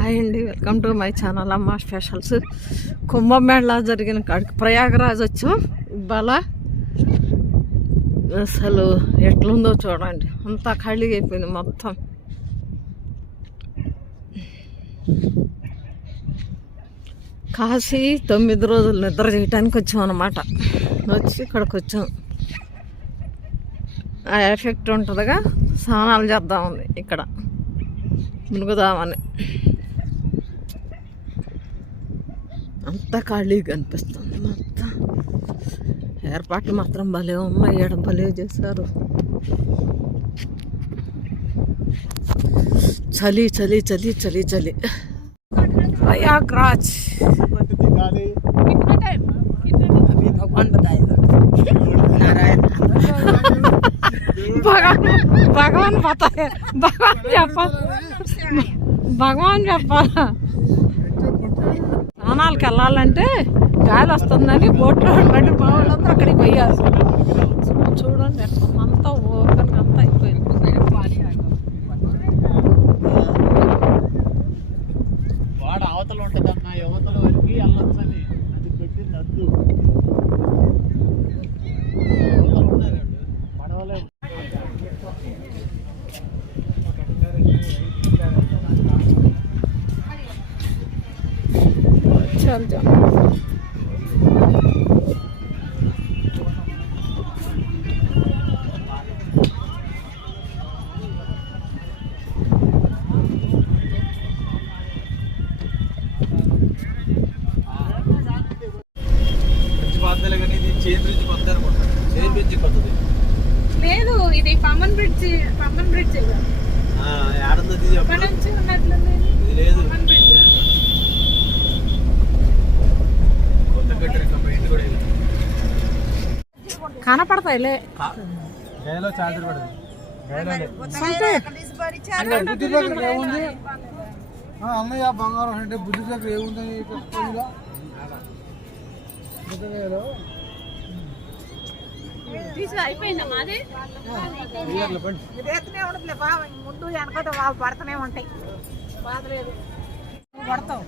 Hi అండి, welcome to my channel అమ్మ specials. Kumbh Mela జరిగిన కాడికి ప్రయాగరాజ్ వచ్చాం. ఇవాళ అసలు ఎట్లుందో చూడండి, అంతా ఖాళీగా అయిపోయింది మొత్తం. కాశీ 9 రోజులు నిద్ర చేయడానికి వచ్చాం అన్నమాట. వచ్చి ఇక్కడికి వచ్చాం. ఆ ఎఫెక్ట్ ఉంటుందిగా, స్నానాలు చేద్దామని ఇక్కడ మునుగుదామని. అంతా ఖాళీగా అనిపిస్తుంది మొత్తం. ఏర్పాట్లు మాత్రం భలే ఉన్నాయి, ఈడ భలే చేశారు. చలి చలి చలి చలి చలి. प्रयागराज भगवान पता है, భగవాన్ చెప్పాలా. స్నానాలకు వెళ్ళాలంటే గాలి వస్తుందని బోట్లో రెండు బావులంతా అక్కడికి పోయారు. చూడండి అంతా ఓపెన్ అంతా అయిపోయింది. వాడు అవతల ఉంటుందన్న, యువతల వరకు వెళ్ళొచ్చని అది పెట్టింది అద్దు. పడవలే चल जाओ. లేదు, ఇది పమ్మన్ బ్రిడ్జ్ లేదు. కనపడతాయిలే. అన్నయ్య బంగారం అంటే బుద్ధి దగ్గర ఏముంది? అయిపోయిందా మాది? ముందు వెనకట పడుతూనే ఉంటాయి, బాధ లేదు. పడతావు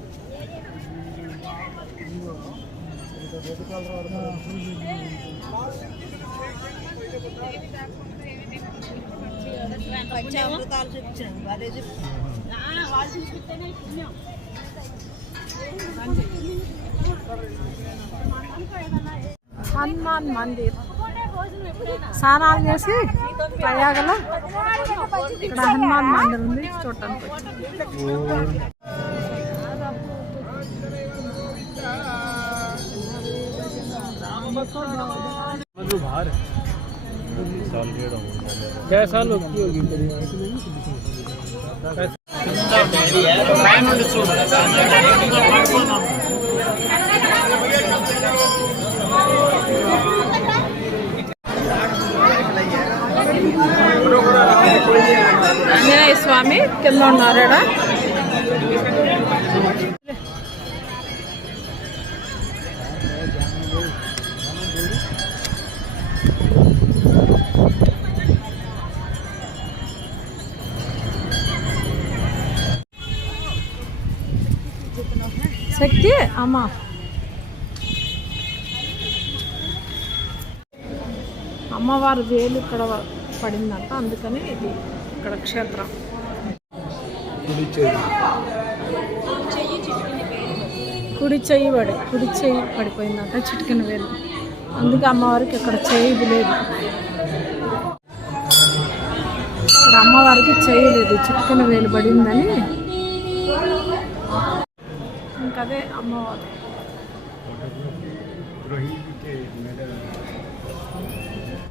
హనుమాన్ మందిర్. స్నానాలు చేసి ప్రయాగలో ఇక్కడ హనుమాన్ మందిర్ ఉంది, చూడటానికి వచ్చి. कैसा लोग की होगी ఆంజనేయ స్వామి కింద ఉన్నారా? శక్తి అమ్మ. అమ్మవారి వేలు ఇక్కడ పడిందంట, అందుకని ఇది ఇక్కడ క్షేత్రం. కుడి చెయ్యి పడిపోయిందంట, చిటికిన వేలు. అందుకే అమ్మవారికి ఇక్కడ చెయ్యి లేదు. ఇక్కడ అమ్మవారికి చెయ్యి లేదు, చిటికిన వేలు పడిందని. ఇంకదే అమ్మవారు.